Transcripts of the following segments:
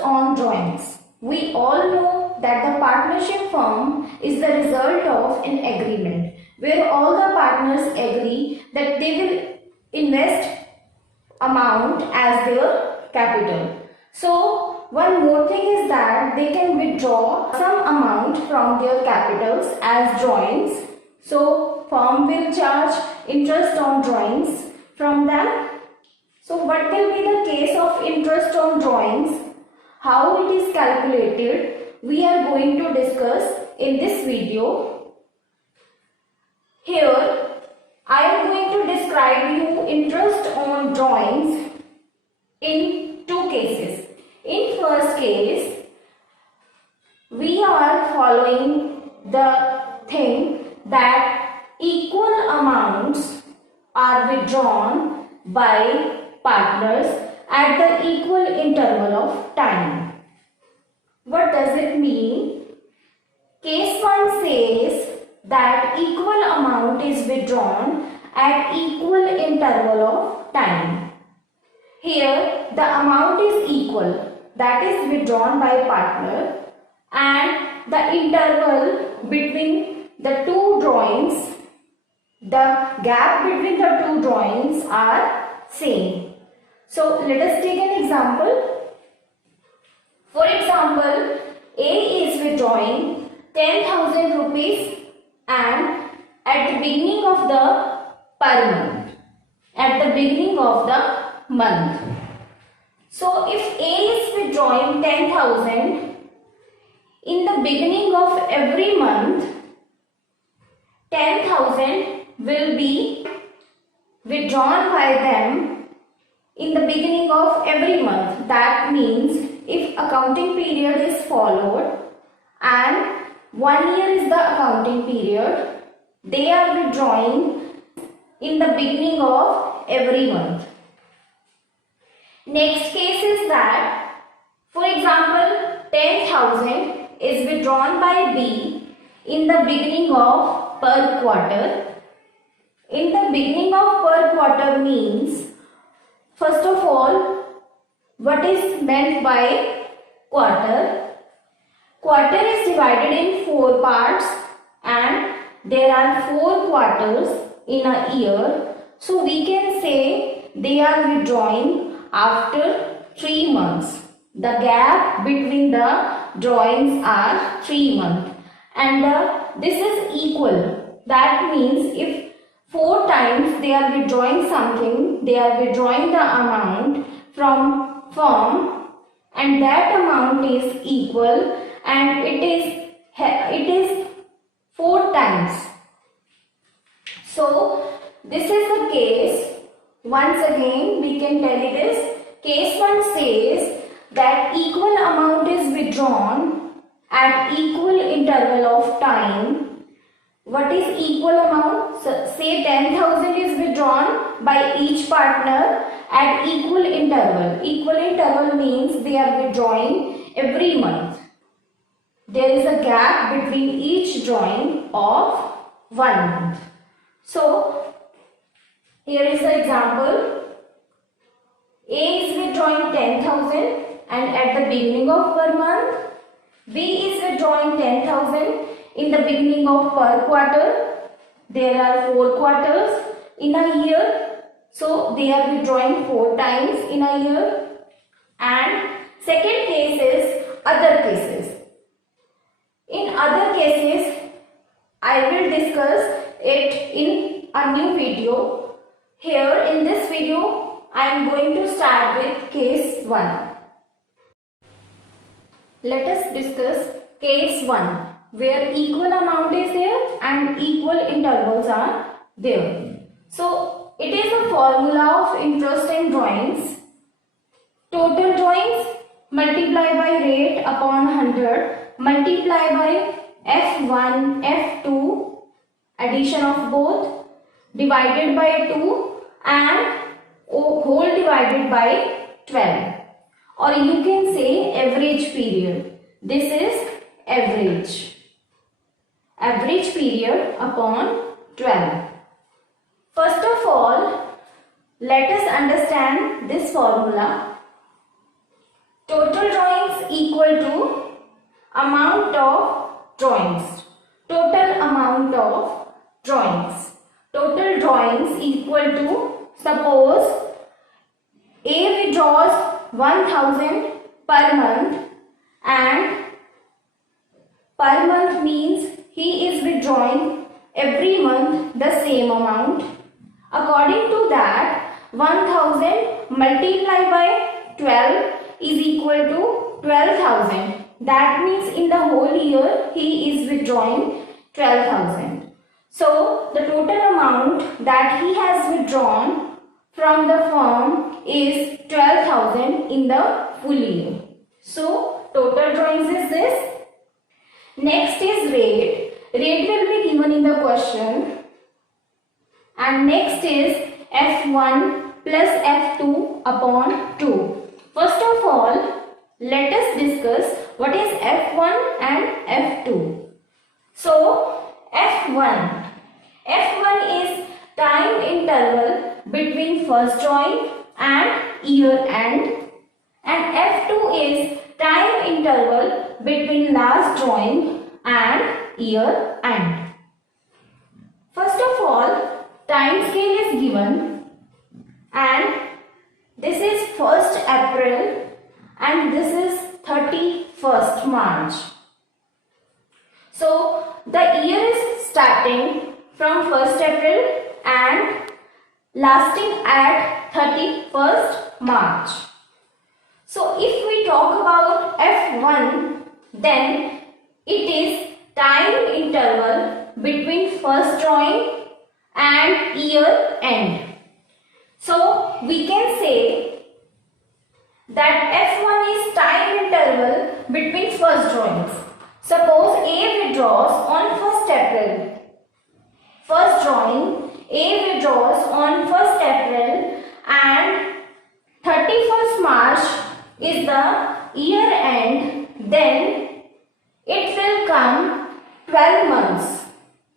on drawings. We all know that the partnership firm is the result of an agreement where all the partners agree that they will invest amount as their capital. So one more thing is that they can withdraw some amount from their capitals as drawings. So firm will charge interest on drawings from them. So what will be the case of interest on drawings? How it is calculated? We are going to discuss in this video. Here I am going to describe you interest on drawings in two cases. In first case, we are following the thing that equal amounts are withdrawn by partners at the equal interval of time. What does it mean? Case 1 says that equal amount is withdrawn at equal interval of time. Here the amount is equal, that is withdrawn by partner, and the interval between the two drawings, the gap between the two drawings are same. So let us take an example. For example, A is withdrawing 10,000 rupees and at the beginning of the per month. At the beginning of the month. So if A is withdrawing 10,000 in the beginning of every month, 10,000 will be withdrawn by them in the beginning of every month. That means if accounting period is followed and 1 year is the accounting period, they are withdrawing in the beginning of every month. Next case is that, for example, 10,000 is withdrawn by B in the beginning of per quarter. In the beginning of per quarter means, first of all, what is meant by quarter? Quarter is divided in 4 parts and there are 4 quarters in a year. So we can say they are withdrawing after 3 months. The gap between the drawings are 3 months and this is equal. That means if 4 times they are withdrawing something, they are withdrawing the amount from firm and that amount is equal and it is 4 times. So this is the case. Once again we can tell you this. Case 1 says that equal amount is withdrawn at equal interval of time. What is equal amount? So, say 10,000 is withdrawn by each partner at equal interval. Equal interval means they are withdrawing every month. There is a gap between each drawing of 1 month. So, here is the example. A is withdrawing 10,000 and at the beginning of per month. B is withdrawing 10,000 in the beginning of per quarter. There are 4 quarters in a year. So they are withdrawing 4 times in a year. And second case is other cases. In other cases, I will discuss it in a new video. Here in this video, I am going to start with case 1. Let us discuss case 1. Where equal amount is there and equal intervals are there. So it is a formula of interest in drawings. Total drawings multiply by rate upon 100 multiply by F1, F2 addition of both divided by 2 and whole divided by 12. Or you can say average period. This is average. Average period upon 12. First of all, let us understand this formula. Total drawings equal to amount of drawings. Total amount of drawings. Total drawings equal to, suppose A withdraws 1000 per month, and per month means he is withdrawing every month the same amount. According to that, 1000 multiplied by 12 is equal to 12,000. That means in the whole year he is withdrawing 12,000. So the total amount that he has withdrawn from the firm is 12,000 in the full year. So total drawings is this. Next is rate. Rate will be given in the question. And next is F1 plus F2 upon 2. First of all, let us discuss what is F1 and F2. So F1 is time interval between first drawing and year end, and F2 is time interval between last drawing and year end. First of all, time scale is given, and this is 1st April and this is 31st March. So the year is starting from 1st April and lasting at 31st March. So if we talk about F1, then it is time interval between first drawing and year end. So we can say that F1 is time interval between first drawings. Suppose A withdraws on 1st April. First drawing, A withdraws on 1st April and 31st March is the year end, then it will come 12 months.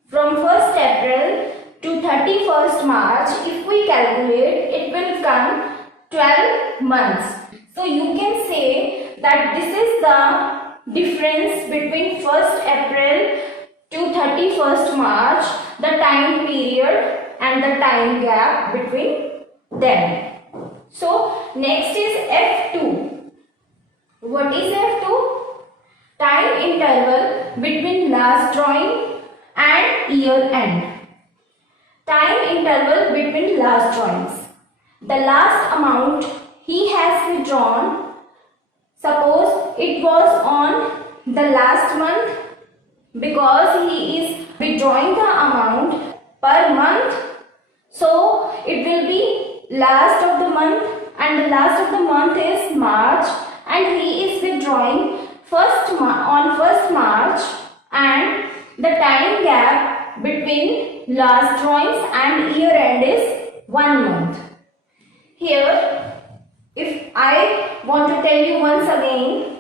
From 1st April to 31st March, if we calculate, it will come 12 months. So you can say that this is the difference between 1st April to 31st March, the time period and the time gap between them. So next is F2. What is F2? Time interval between last drawing and year end. Time interval between last drawings. The last amount he has withdrawn, suppose it was on the last month, because he is withdrawing the amount per month, so it will be last of the month, and the last of the month is March, and he is withdrawing on 1st March, and the time gap between last drawings and year end is 1 month. Here, if I want to tell you once again,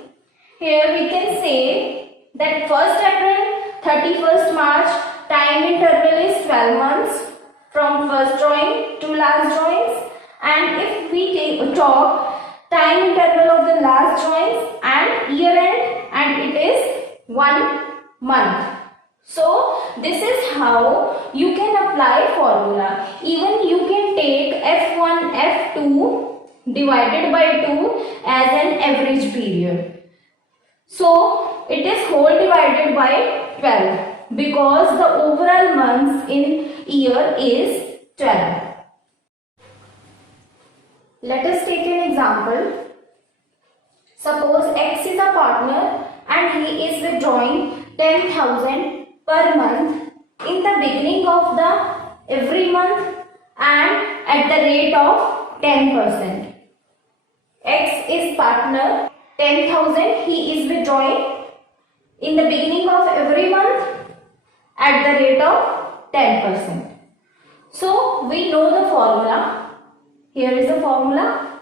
here we can say that 1st April, 31st March, time interval is 12 months from first drawing to last drawings, and if we talk time interval of the last drawings and year end, and it is 1 month. So this is how you can apply formula. Even you can take F1, F2 divided by 2 as an average period. So it is whole divided by 12 because the overall months in year is 12. Let us take an example. Suppose X is a partner and he is withdrawing 10,000 per month in the beginning of the every month and at the rate of 10%. X is partner, 10,000 he is withdrawing in the beginning of every month at the rate of 10%. So we know the formula. Here is the formula.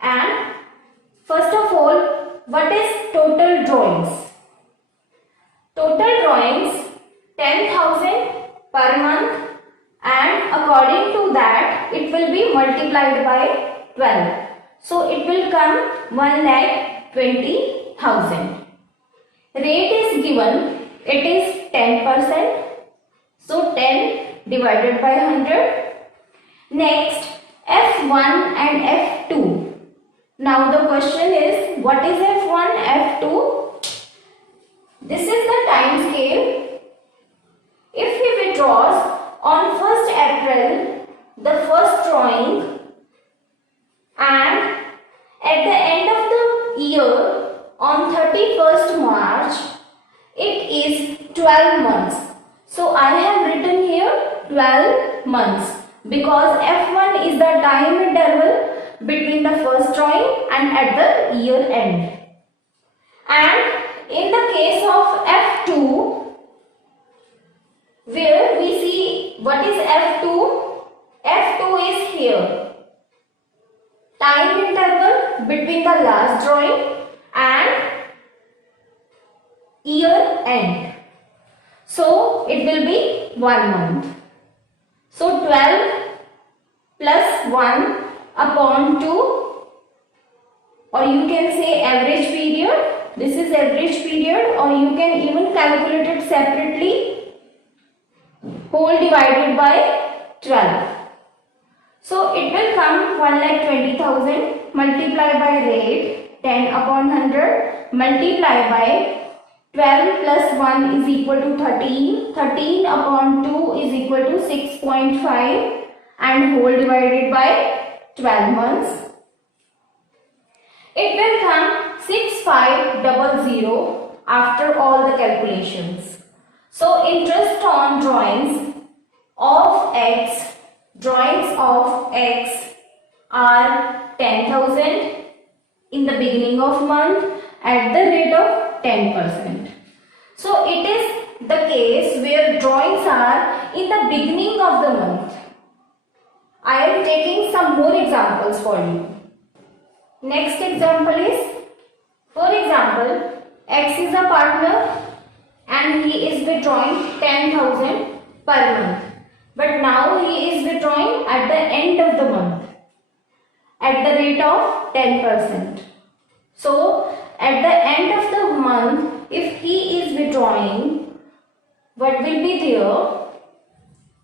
And first of all, what is total drawings? Total drawings 10,000 per month, and according to that it will be multiplied by 12. So it will come 1,20,000. Rate is given, it is 10%. So 10 divided by 100. Next, F1 and F2. Now the question is, what is F1, F2? This is the time scale. If he withdraws on 1st April the first drawing, and at the end of the year on 31st March, it is 12 months. So I have written here 12 months because F1 is the time interval between the first drawing and at the year end. And in the case of F2, where we see what is F2? F2 is here. Time interval between the last drawing and year end. So it will be 1 month. So 12 plus 1 upon 2, or you can say average period. This is average period, or you can even calculate it separately. Whole divided by 12. So it will come 1,20,000 multiplied by rate 10 upon 100 multiplied by 12 plus 1 is equal to 13. 13 upon 2 is equal to 6.5 and whole divided by 12 months. It will come 6500 after all the calculations. So interest on drawings of X are 10,000 in the beginning of month at the rate of 10%. So it is the case where drawings are in the beginning of the month. I am taking some more examples for you. Next example is, for example, X is a partner and he is withdrawing 10,000 per month. But now he is withdrawing at the end of the month at the rate of 10%. So at the end of the month, if he is withdrawing, what will be there?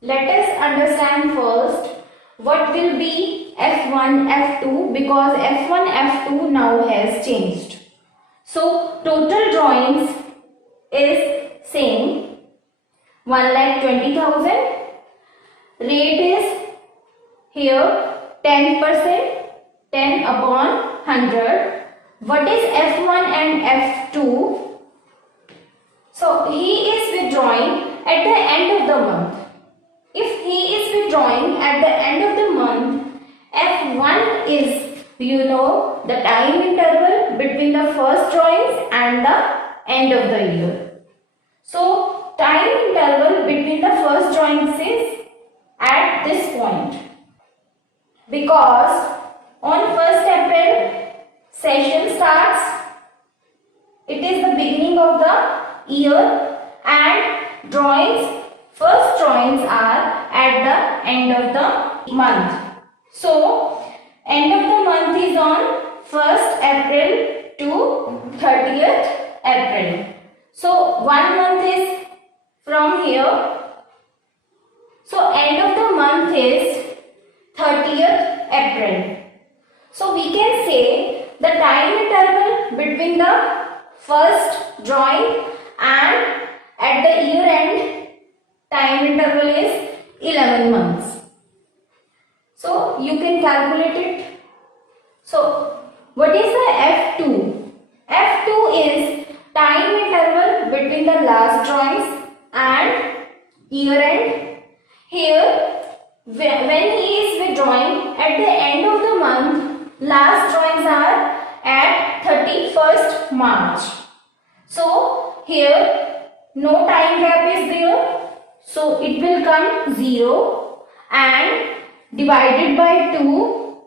Let us understand first what will be F1, F2, because F1, F2 now has changed. So total drawings is same, 1,20,000. Rate is here 10%, 10 upon 100. What is F1 and F2? So he is withdrawing at the end of the month. If he is withdrawing at the end of the month, F1 is, the time interval between the first drawings and the end of the year. So time interval between the first drawings is at this point, because on 1st April session starts, it is the beginning of the year, and first drawings are at the end of the month. So end of the month is on 1st April to 30th April. So 1 month is from here. So end of the month is 30th April. So we can say the time interval between the first drawing and at the year end time interval is 11 months. So you can calculate it. So what is the F2? F2 is time interval between the last drawings and year end. Here, when he is withdrawing at the end of the month, last drawings are at 31st March. So here no time gap is there. So it will come 0 and divided by 2,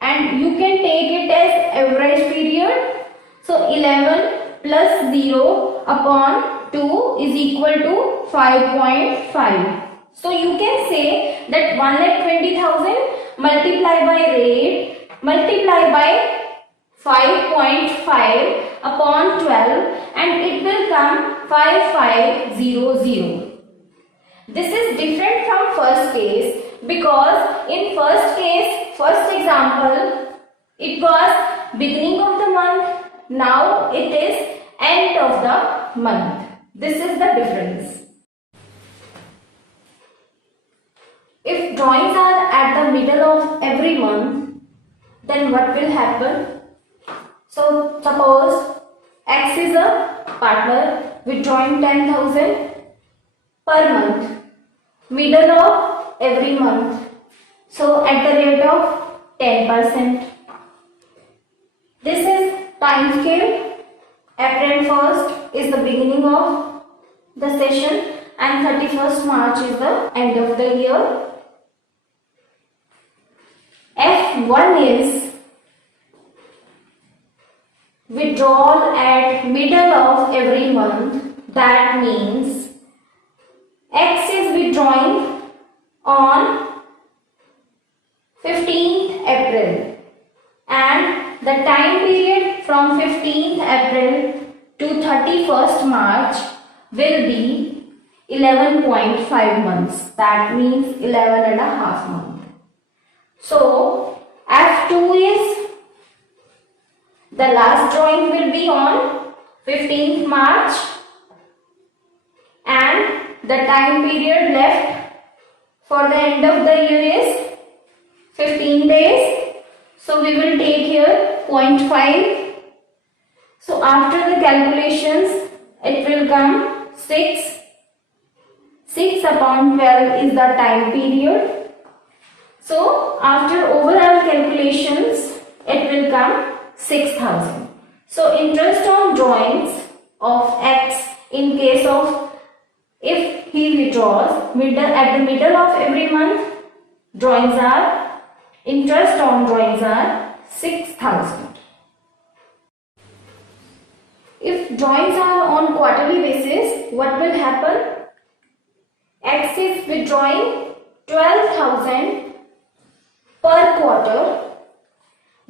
and you can take it as average period. So 11 plus 0 upon 2 is equal to 5.5. So you can say that 1,20,000 multiplied by rate multiply by 5.5 upon 12 and it will come 5500. This is different from first case because in first case, first example, it was beginning of the month, now it is end of the month. This is the difference. If drawings are at the middle of every month, then what will happen? So suppose X is a partner withdrawing 10,000 per month, middle of every month. So at the rate of 10%. This is time scale. April 1st is the beginning of the session and 31st March is the end of the year. F1 is withdrawal at middle of every month. That means X is withdrawing on 15th April and the time period from 15th April to 31st March will be 11.5 months. That means 11 and a half months. So F2 is the last drawing will be on 15th March and the time period left for the end of the year is 15 days. So we will take here 0.5. So after the calculations it will come 6. 6 upon 12 is the time period. So after overall calculations it will come 6,000. So interest on drawings of X in case of if he withdraws at the middle of every month, interest on drawings are 6,000. If drawings are on quarterly basis, what will happen? X is withdrawing 12,000 per quarter,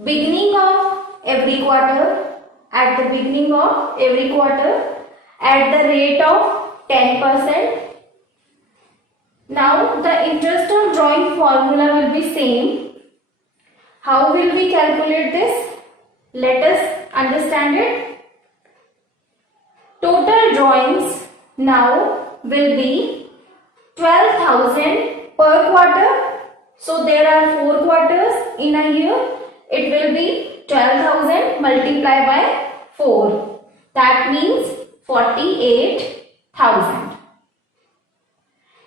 beginning of every quarter, at the beginning of every quarter, at the rate of 10%. Now the interest on drawing formula will be same. How will we calculate this? Let us understand it. Total drawings now will be 12,000 per quarter. So there are 4 quarters in a year. It will be 12,000 multiplied by 4. That means 48,000.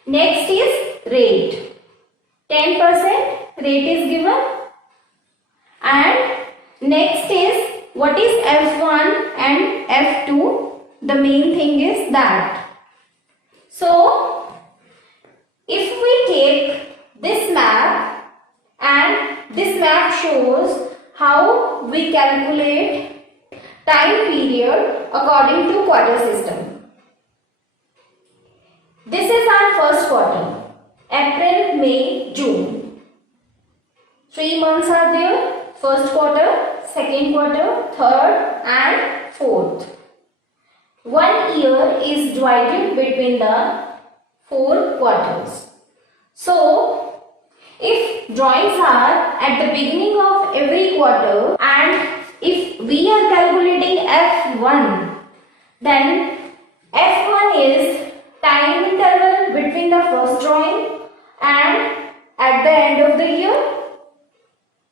Next is rate. 10% rate is given. And next is what is F1 and F2. The main thing is that. So if we take this map and this map shows how we calculate time period according to quarter system. This is our first quarter, April, May, June. 3 months are there, first quarter, second quarter, third and fourth. 1 year is divided between the 4 quarters. So, if drawings are at the beginning of every quarter and if we are calculating F1, then F1 is time interval between the first drawing and at the end of the year.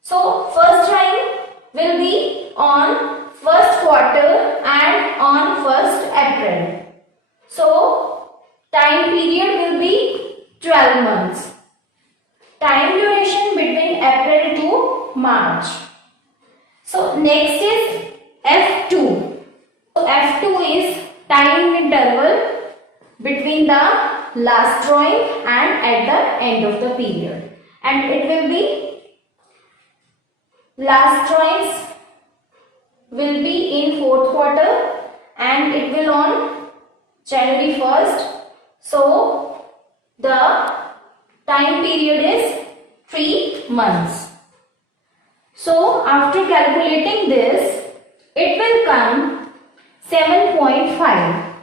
So, first drawing will be on first quarter and on 1st April. So, time period will be 12 months. Time duration between April to March. So, next is F2. So, F2 is time interval between the last drawing and at the end of the period. And it will be last drawings will be in 4th quarter and it will on January 1st. So, the time period is 3 months. So after calculating this, it will come 7.5.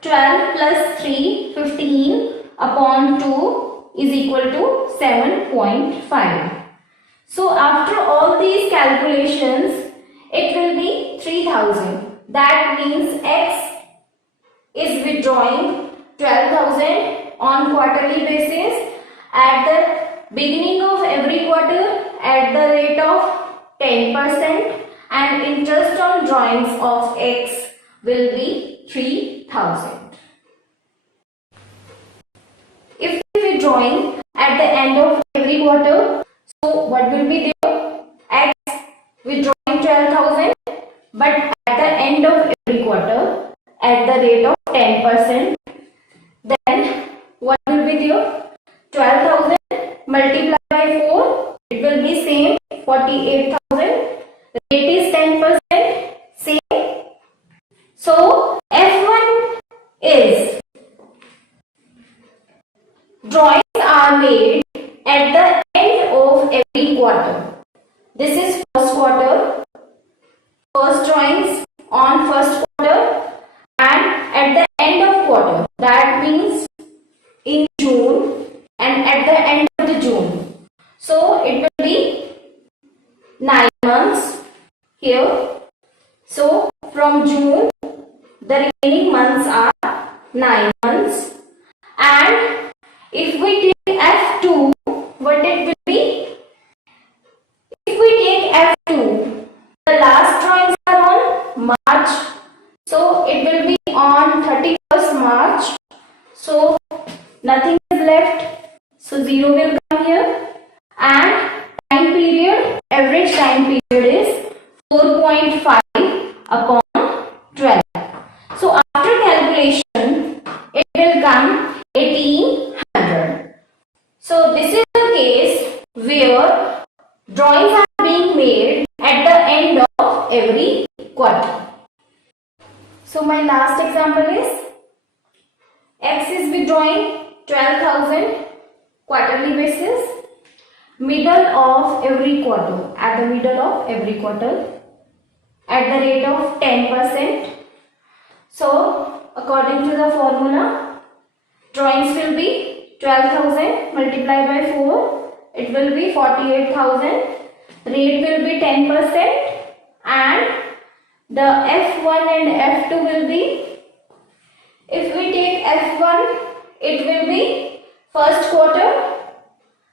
12 plus 3, 15 upon 2 is equal to 7.5. So after all these calculations, it will be 3000. That means X is withdrawing 12,000 on quarterly basis at the beginning of every quarter at the rate of 10%, and interest on drawings of X will be 3,000. If we are withdrawing at the end of every quarter, so what will be there? X withdrawing 12,000, but at the end of every quarter at the rate of 10%, then what will be there? 12,000 multiplied by 4, it will be same 48,000. Rate is 10%, same. So F1 is drawings are made at the end of every quarter. This is first quarter, first drawings on first quarter, and at the end of quarter, that means in June and at the end of the June. So it will be 9 months here. So from June, the remaining months are 9 months. And if we take F2, what it will be? If we take F2, the last drawings are on March. So it will be on 31st March. So nothing is left. So 0 will come here. And time period, average time period is 4.5 upon 12. So after calculation, it will come 1800. So this is the case where drawings are being made at the end of every quarter. So my last example is X is withdrawing 12,000 quarterly basis, middle of every quarter, at the middle of every quarter at the rate of 10%. So according to the formula, drawings will be 12,000 multiplied by 4, it will be 48,000. Rate will be 10%, and the F1 and F2 will be, if we take F1, it will be first quarter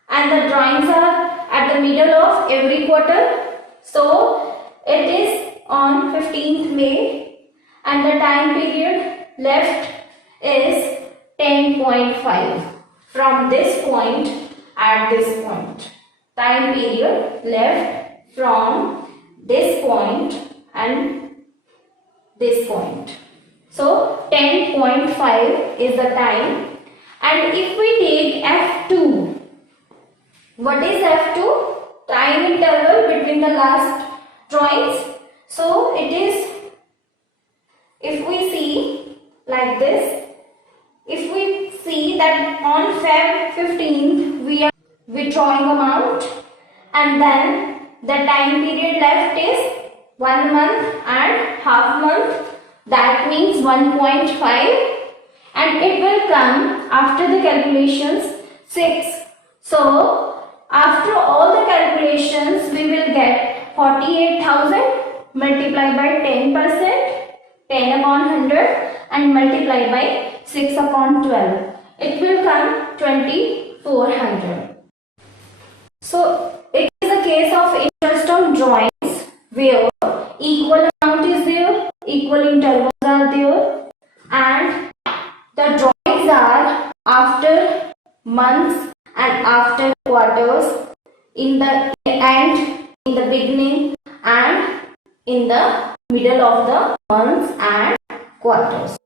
and the drawings are at the middle of every quarter. So it is on 15th May and the time period left is 10.5 from this point at this point. Time period left from this point and this point. So 10.5 is the time. And if we take F2, what is F2? Time interval between the last drawings. So it is, if we see like this, if we see that on Feb 15th we are withdrawing amount, and then the time period left is 1 month and half month, that means 1.5, and it will come after the calculations 6. So after all the calculations we will get 48,000 multiplied by 10%, 10 upon 100, and multiplied by 6 upon 12. It will come 2400. So it is a case of interest on drawings where equal amount is there, equal intervals are there, and the drawings are after months and after quarters, in the end, in the beginning, and in the middle of the months and quarters.